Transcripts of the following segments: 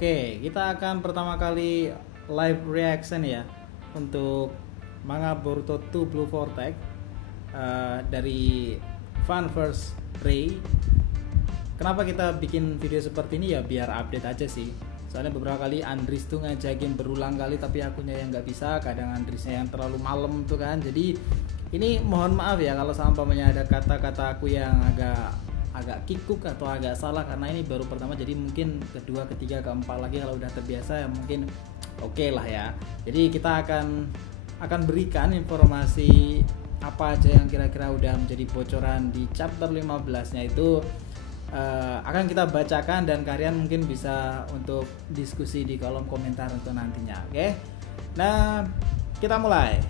Oke, kita akan pertama kali live reaction ya untuk manga Boruto 2 Blue Vortex dari Fan vs Ray. Kenapa kita bikin video seperti ini ya biar update aja sih. Soalnya beberapa kali Andris tuh ngajakin berulang kali tapi akunya yang nggak bisa, kadang Andrisnya yang terlalu malam tuh kan. Jadi ini mohon maaf ya kalau sampainya ada kata-kata aku yang agak kikuk atau agak salah karena ini baru pertama, jadi mungkin kedua, ketiga, keempat lagi kalau udah terbiasa ya mungkin oke lah ya. Jadi kita akan berikan informasi apa aja yang kira-kira udah menjadi bocoran di chapter 15-nya itu akan kita bacakan dan kalian mungkin bisa untuk diskusi di kolom komentar untuk nantinya. Oke. Nah, kita mulai.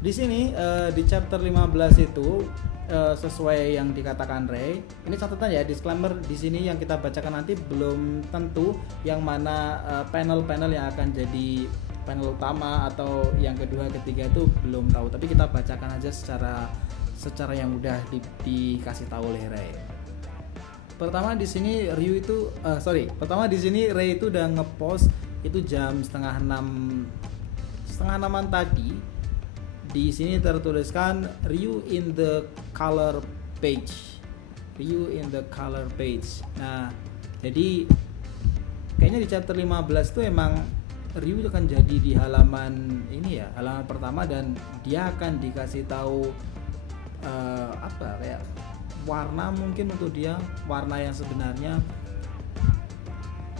Di sini di chapter 15 itu sesuai yang dikatakan Ray. Ini catatan ya, disclaimer di sini yang kita bacakan nanti belum tentu yang mana panel-panel yang akan jadi panel utama atau yang kedua, ketiga itu belum tahu. Tapi kita bacakan aja secara yang udah dikasih tahu oleh Ray. Pertama di sini Ray itu udah ngepost itu jam setengah enaman tadi. Di sini tertuliskan Ryu in the color page. Nah, jadi kayaknya di chapter 15 tuh emang Ryu akan jadi di halaman ini ya, halaman pertama, dan dia akan dikasih tahu kayak warna mungkin untuk dia, warna yang sebenarnya.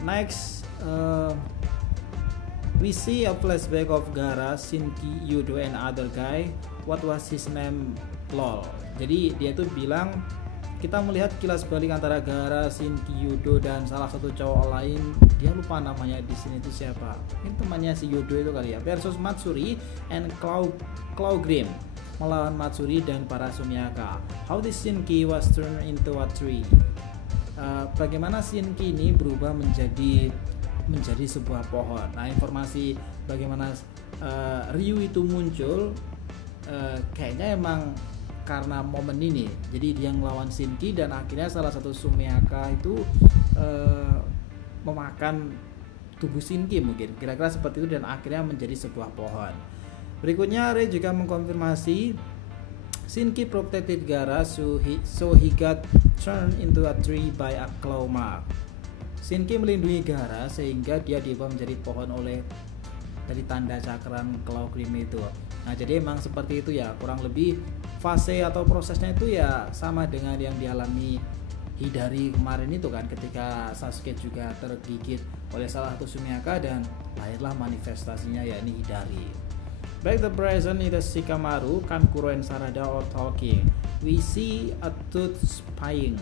Next, we see a flashback of Gaara, Shinki, Yudo, and other guy. What was his name? Lol. Jadi dia tuh bilang kita melihat kilas balik antara Gaara, Shinki, Yudo, dan salah satu cowok lain. Dia lupa namanya di sini itu siapa. Ini temannya si Yudo itu kali ya. Versus Matsuri and Clawgrim melawan Matsuri dan para Sumiaka. How this Shinki was turned into a tree. Bagaimana Shinki ini berubah menjadi sebuah pohon. Nah, informasi bagaimana Ryu itu muncul kayaknya emang karena momen ini. Jadi dia ngelawan Shinki dan akhirnya salah satu Sumiaka itu memakan tubuh Shinki mungkin. Kira-kira seperti itu dan akhirnya menjadi sebuah pohon. Berikutnya Ray juga mengkonfirmasi Shinki protected Gaara so he got turned into a tree by a claw mark. Shinki melindungi Gaara sehingga dia diubah menjadi pohon oleh dari tanda cakram Clawgrim itu. Nah, jadi emang seperti itu ya, kurang lebih fase atau prosesnya itu ya sama dengan yang dialami Hidari kemarin itu kan, ketika Sasuke juga tergigit oleh salah satu Sumiaka dan lahirlah manifestasinya yakni Hidari. Back the present in the Shikamaru, Kankuro and Sarada are talking. We see a tooth spying.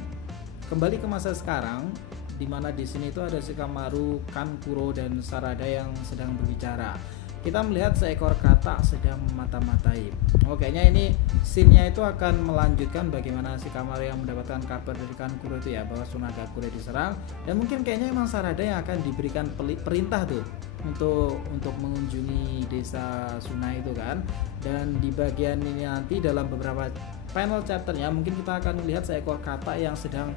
Kembali ke masa sekarang, di mana di sini itu ada Shikamaru, Kankuro, dan Sarada yang sedang berbicara. Kita melihat seekor katak sedang memata-matai. Kayaknya ini scene-nya itu akan melanjutkan bagaimana Shikamaru yang mendapatkan kabar dari Kankuro itu ya, bahwa Sunagakure diserang, dan mungkin kayaknya emang Sarada yang akan diberikan perintah tuh untuk mengunjungi desa Suna itu kan. Dan di bagian ini nanti dalam beberapa panel chapternya mungkin kita akan melihat seekor katak yang sedang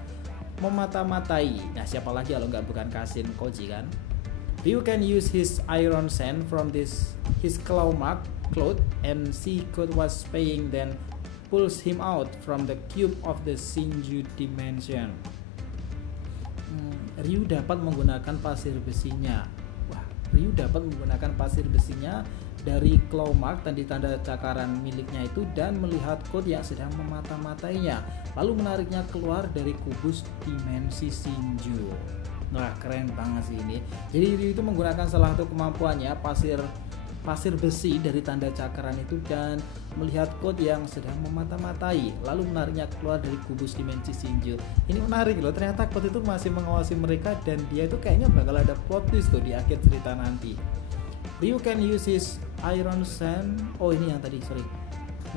memata-matai. Nah, siapa lagi kalau nggak bukan Kashin Koji kan. Ryu can use his iron sand from his claw mark cloth and see code was paying, then pulls him out from the cube of the Shinju dimension. Ryu dapat menggunakan pasir besinya. Ryu dapat menggunakan pasir besinya dari claw mark dan ditanda cakaran miliknya itu dan melihat code yang sedang memata-matainya, lalu menariknya keluar dari kubus dimensi Shinju. Nah, keren banget sih ini. Jadi Ryu itu menggunakan salah satu kemampuannya, pasir besi dari tanda cakaran itu, dan melihat code yang sedang memata-matai, lalu menariknya keluar dari kubus dimensi Shinju. Ini menarik loh, ternyata code itu masih mengawasi mereka dan dia itu kayaknya bakal ada plot twist tuh di akhir cerita nanti. Ryu can use his iron sand. Ini yang tadi, sorry.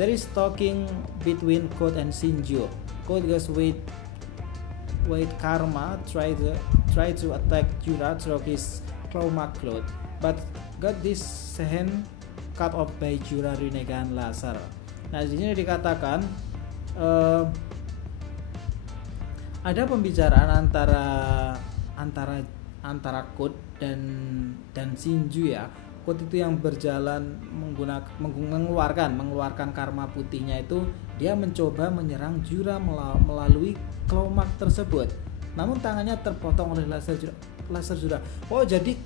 There is talking between Code and Shinju. Code goes with Karma try to attack Jura through his claw mark cloth, but got this hand cut off by Jura Rinnegan laser. Nah, di sini dikatakan ada pembicaraan antara antara Code dan Shinju ya. Code itu yang berjalan mengeluarkan karma putihnya itu, dia mencoba menyerang Jura melalui claw mark tersebut. Namun tangannya terpotong oleh laser Jura. Oh, jadi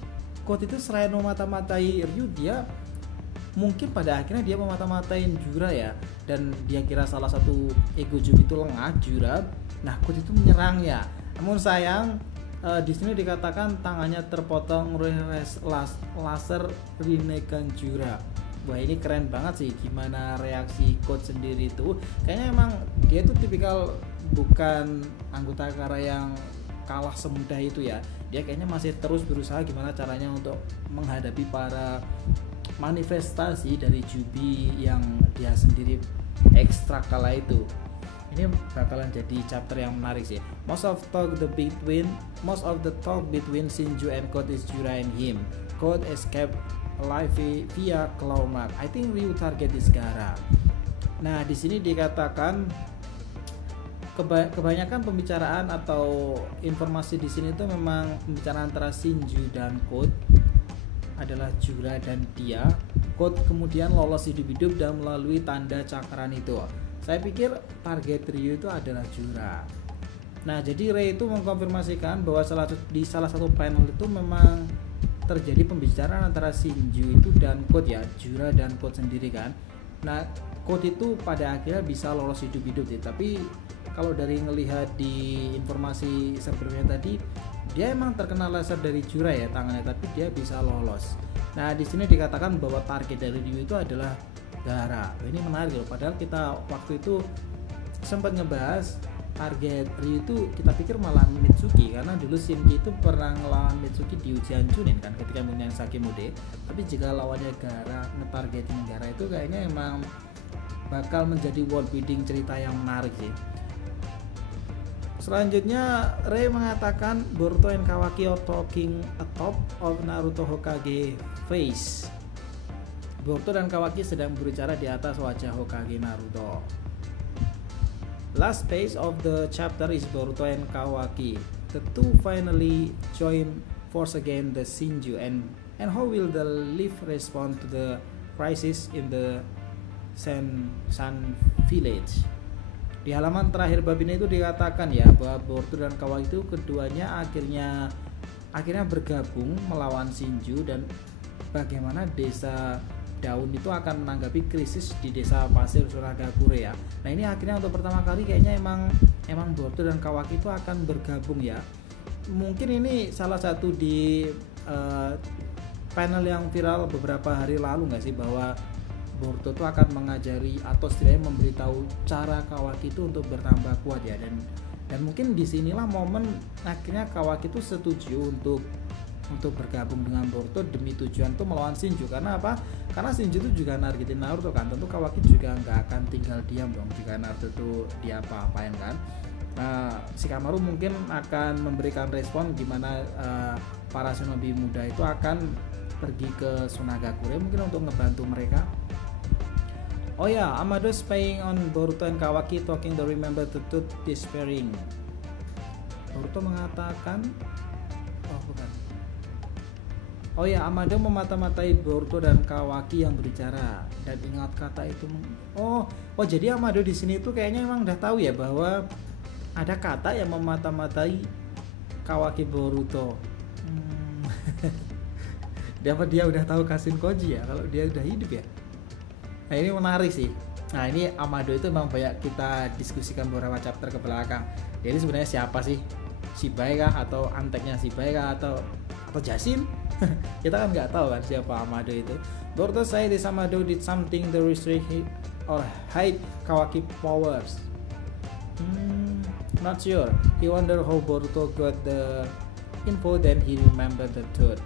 Code itu selain memata-matai Ryu, dia mungkin pada akhirnya dia memata-matain Jura ya, dan dia kira salah satu ego Jub itu lengah Jura. Nah, Code itu menyerangnya. Namun sayang, di sini dikatakan tangannya terpotong oleh laser Rinnegan Jura. Wah, ini keren banget sih gimana reaksi Code sendiri itu. Kayaknya emang dia tuh tipikal bukan anggota Kara yang kalah semudah itu ya. Dia kayaknya masih terus berusaha gimana caranya untuk menghadapi para manifestasi dari Jubi yang dia sendiri ekstra kala itu. Ini bakalan jadi chapter yang menarik sih. Most of the talk between Shinju and Code is Jura and him. Code escaped alive via claw mark. I think Ryu target is Gaara. Nah, di sini dikatakan kebanyakan pembicaraan atau informasi di sini itu memang pembicaraan antara Shinju dan Code adalah Jura dan dia. Code kemudian lolos hidup-hidup dan melalui tanda cakaran itu. Saya pikir target Ryu itu adalah Jura. Nah, jadi Ray itu mengkonfirmasikan bahwa di salah satu panel itu memang terjadi pembicaraan antara Shinju itu dan Code ya, Jura dan Code sendiri kan. Nah, Code itu pada akhirnya bisa lolos hidup-hidup sih. Tapi kalau dari ngelihat di informasi sebelumnya tadi, dia emang terkena laser dari Jura ya tangannya, tapi dia bisa lolos. Nah, di sini dikatakan bahwa target dari Ryu itu adalah Gaara. Ini menarik loh. Padahal kita waktu itu sempat ngebahas target Ryu itu kita pikir malah Mitsuki, karena dulu Shinji itu pernah ngelawan Mitsuki di ujian Chunin kan ketika menggunakan Sakemode. Tapi jika lawannya Gaara, ngetargetin Gaara itu kayaknya emang bakal menjadi world building cerita yang menarik sih. Selanjutnya Rei mengatakan Boruto and Kawaki are talking atop of Naruto Hokage face. Boruto dan Kawaki sedang berbicara di atas wajah Hokage Naruto. Last page of the chapter is Boruto and Kawaki. The two finally join force against the Shinju, and how will the leaf respond to the crisis in the Sun Village? Di halaman terakhir bab ini itu dikatakan ya bahwa Boruto dan Kawaki itu keduanya akhirnya bergabung melawan Shinju, dan bagaimana desa Daun itu akan menanggapi krisis di desa pasir Suragakure ya. Nah, ini akhirnya untuk pertama kali kayaknya emang Boruto dan Kawaki itu akan bergabung ya. Mungkin ini salah satu di panel yang viral beberapa hari lalu nggak sih, bahwa Boruto itu akan mengajari atau setidaknya memberitahu cara Kawaki itu untuk bertambah kuat ya, dan mungkin disinilah momen akhirnya Kawaki itu setuju untuk bergabung dengan Boruto demi tujuan tuh melawan Shinju. Karena apa? Karena Shinju itu juga nargetin Naruto kan. Tentu Kawaki juga nggak akan tinggal diam dong jika Naruto itu diapa-apain kan. Shikamaru mungkin akan memberikan respon gimana para shinobi muda itu akan pergi ke Sunagakure mungkin untuk ngebantu mereka. Oh ya, Amado spying on Boruto and Kawaki talking the remember the truth despairing. Boruto mengatakan Oh ya, Amado memata-matai Boruto dan Kawaki yang berbicara dan ingat kata itu. Oh jadi Amado di sini tuh kayaknya emang udah tahu ya bahwa ada kata yang memata-matai Kawaki Boruto. Dapat dia udah tahu Kashin Koji ya kalau dia udah hidup ya. Nah, ini menarik sih. Nah, ini Amado itu memang banyak kita diskusikan beberapa chapter ke belakang. Jadi sebenarnya siapa sih? Shibai kah, atau anteknya Shibai kah, atau Jashin? Kita kan nggak tahu kan siapa Amado itu. Boruto say this Amado did something to restrict or hide Kawaki powers. Not sure. He wonder how Boruto got the info, then he remembered the truth.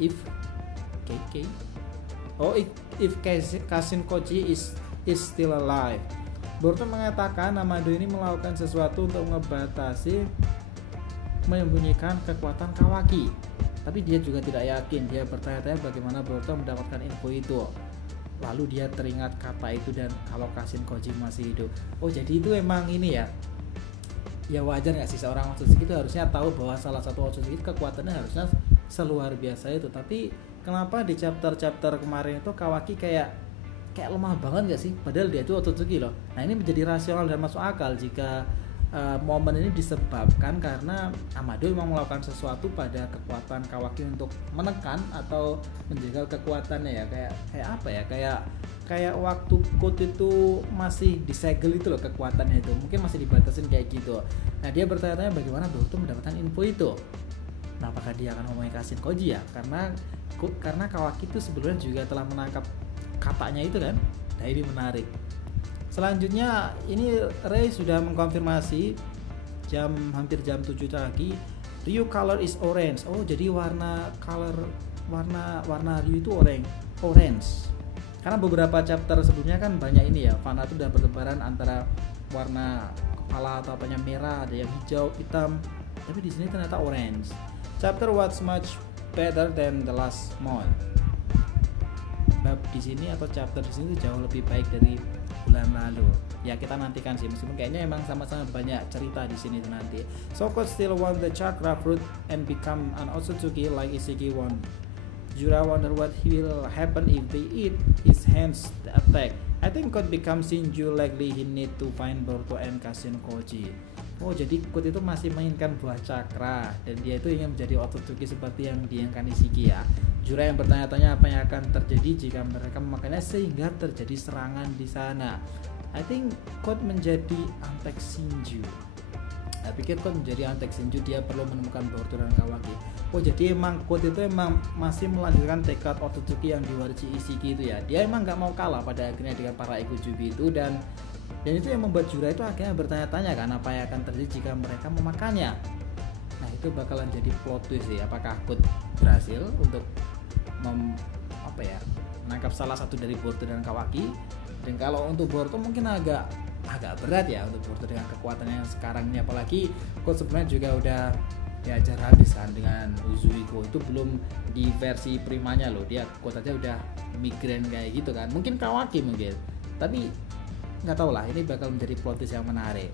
If Kashin Koji is still alive. Boruto mengatakan Amado ini melakukan sesuatu untuk menyembunyikan kekuatan Kawaki. Tapi dia juga tidak yakin. Dia bertanya-tanya bagaimana Boruto mendapatkan info itu. Lalu dia teringat kata itu dan kalau Kashin Koji masih hidup. Oh, jadi itu emang ini ya, ya wajar nggak sih seorang Otsutsuki itu harusnya tahu bahwa salah satu Otsutsuki itu kekuatannya harusnya seluar biasa itu, tapi kenapa di chapter kemarin itu Kawaki kayak lemah banget nggak sih, padahal dia itu Otsutsuki loh. Nah ini menjadi rasional dan masuk akal jika momen ini disebabkan karena Amado memang melakukan sesuatu pada kekuatan Kawaki untuk menekan atau menjaga kekuatannya ya, kayak apa ya, kayak waktu Code itu masih disegel itu loh kekuatannya itu, mungkin masih dibatasin kayak gitu. Nah dia bertanya-tanya bagaimana Boruto mendapatkan info itu. Nah apakah dia akan ngomongin Kashin Koji ya, karena Kawaki itu sebelumnya juga telah menangkap katanya itu kan. Nah ini menarik. Selanjutnya ini Ray sudah mengkonfirmasi hampir jam 7 lagi, Ryu color is orange. Oh jadi warna Ryu itu orange. Karena beberapa chapter sebelumnya kan banyak ini ya, fana itu udah bertebaran antara warna kepala atau apanya merah, ada yang hijau, hitam, tapi di sini ternyata orange. Chapter what's much better than the last month. Bab di sini atau chapter di sini jauh lebih baik dari bulan lalu. Ya kita nantikan sih, meskipun kayaknya emang sama-sama banyak cerita di sini nanti. Soko still want the chakra fruit and become an Otsutsuki like Ishiki want. Jura wonder what will happen if they eat his hands attack. I think could become Shinju, likely he need to find Boruto and Kashin Koji. Oh jadi Kut itu masih menginginkan buah cakra dan dia itu ingin menjadi Otsutsuki seperti yang diinginkan Ishiki ya. Jura yang bertanya-tanya apa yang akan terjadi jika mereka memakannya sehingga terjadi serangan di sana. I think Kut menjadi antek Shinju. Saya pikir Kut menjadi antek Shinju, dia perlu menemukan Boruto dan Kawaki. Oh jadi emang Kut itu emang masih melanjutkan tekad Otsutsuki yang diwarisi Ishiki itu ya. Dia emang nggak mau kalah pada akhirnya dengan para Ikujubi itu, dan itu yang membuat Jura itu akhirnya bertanya-tanya kan apa yang akan terjadi jika mereka memakannya. Nah itu bakalan jadi plot twist sih, apakah Kut berhasil untuk menangkap salah satu dari Boruto dan Kawaki. Dan kalau untuk Boruto mungkin agak berat ya untuk Boruto dengan kekuatannya yang sekarang ini, apalagi Kut sebenarnya juga udah diajar habis kan dengan Uzuiko, itu belum di versi primanya loh, dia Kut aja udah migrain kayak gitu kan. Mungkin Kawaki mungkin, tapi nggak tahu lah, ini bakal menjadi plot twist yang menarik.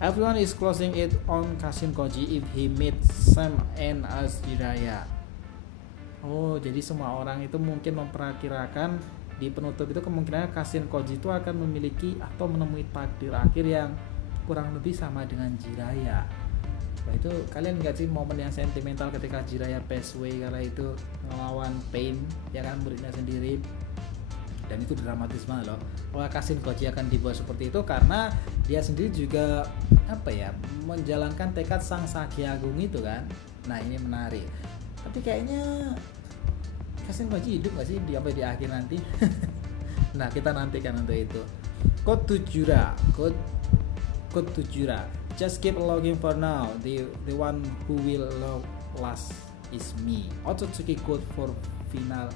Everyone is closing it on Kashin Koji if he meets Sam and as Jiraiya. Oh jadi semua orang itu mungkin memperkirakan di penutup itu kemungkinan Kashin Koji itu akan memiliki atau menemui takdir akhir yang kurang lebih sama dengan Jiraiya. Nah itu kalian nggak sih momen yang sentimental ketika Jiraiya pass away kala itu melawan Pain ya kan, muridnya sendiri, dan itu dramatis banget loh. Wah Kashin Koji akan dibuat seperti itu karena dia sendiri juga menjalankan tekad sang Sage Agung itu kan. Nah ini menarik, tapi kayaknya Kashin Koji hidup gak sih di akhir nanti? Nah kita nantikan untuk itu. Code Jura, just keep logging for now. The one who will log last is me. Otsutsuki code for final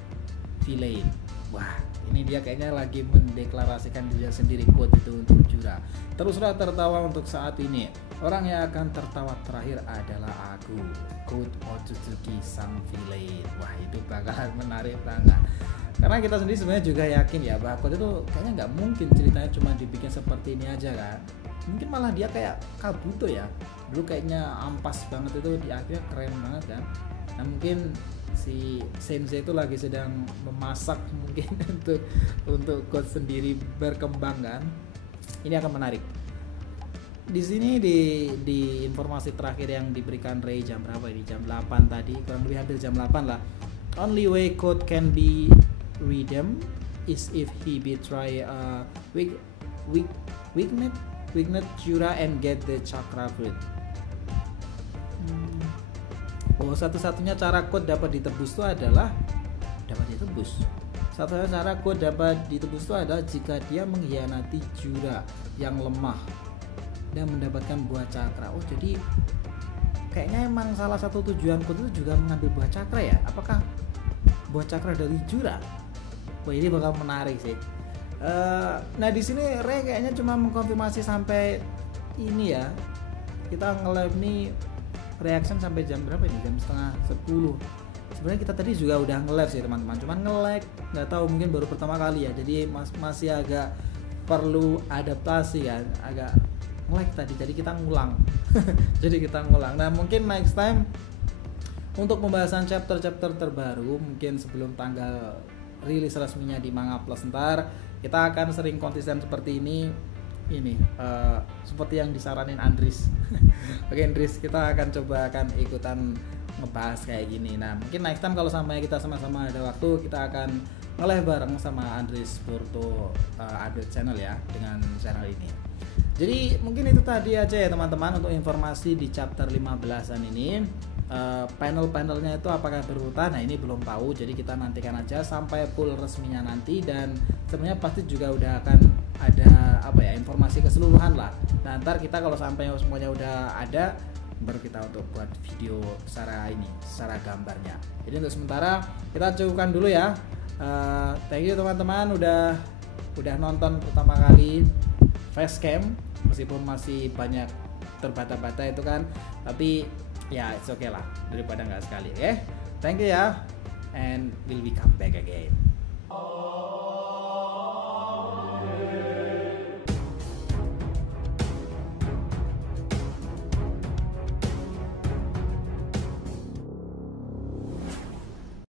villain. Wah ini dia kayaknya lagi mendeklarasikan diri sendiri Code itu untuk Jura. Teruslah tertawa untuk saat ini. Orang yang akan tertawa terakhir adalah aku, Code Otsutsuki sang villain. Wah itu bakalan menarik banget. Karena kita sendiri sebenarnya juga yakin ya bahwa Code itu kayaknya nggak mungkin ceritanya cuma dibikin seperti ini aja kan. Mungkin malah dia kayak Kabuto ya. Dulu kayaknya ampas banget itu, di akhirnya keren banget kan. Nah mungkin si Sensei itu lagi sedang memasak mungkin untuk Code sendiri berkembang kan. Ini akan menarik. Di sini di informasi terakhir yang diberikan Ray jam berapa ini? Jam 8 tadi, kurang lebih hampir jam 8 lah. Only way Code can be redeemed is if he betray weakness Jura and get the chakra fruit. Oh, satu-satunya cara Code dapat ditebus itu adalah Satu-satunya cara Code dapat ditebus itu adalah jika dia mengkhianati Jura yang lemah dan mendapatkan buah cakra. Oh, jadi kayaknya emang salah satu tujuan Code itu juga mengambil buah cakra ya. Apakah buah cakra dari Jura? Wah, ini bakal menarik sih. Nah di sini Ray kayaknya cuma mengkonfirmasi sampai ini ya. Kita nge-live nih reaction sampai jam berapa ini? Jam setengah 10. Sebenarnya kita tadi juga udah nge-live sih teman-teman, cuman nge-lag nggak tahu mungkin baru pertama kali ya, jadi masih agak perlu adaptasi kan, agak nge-lag tadi, jadi kita ngulang. Nah mungkin next time untuk pembahasan chapter-chapter terbaru, mungkin sebelum tanggal rilis resminya di Manga Plus ntar, kita akan sering konsisten seperti ini seperti yang disaranin Andris. Oke Andris, kita akan ikutan ngebahas kayak gini. Nah mungkin next time kalau sampai kita sama-sama ada waktu, kita akan nge-live bareng sama Andris Purto update channel ya, dengan channel ini. Jadi mungkin itu tadi aja ya teman-teman untuk informasi di chapter 15an ini. Panel-panelnya itu apakah berurutan, nah ini belum tahu, jadi kita nantikan aja sampai full resminya nanti. Dan sebenarnya pasti juga udah akan ada informasi keseluruhan lah. Nah ntar kita kalau sampai semuanya udah ada, baru kita untuk buat video secara gambarnya. Jadi untuk sementara kita cukupkan dulu ya. Thank you teman-teman udah nonton pertama kali Facecam, meskipun masih banyak terbata-bata itu kan, tapi ya it's okay lah, daripada nggak sekali. Thank you ya, and we'll be come back again.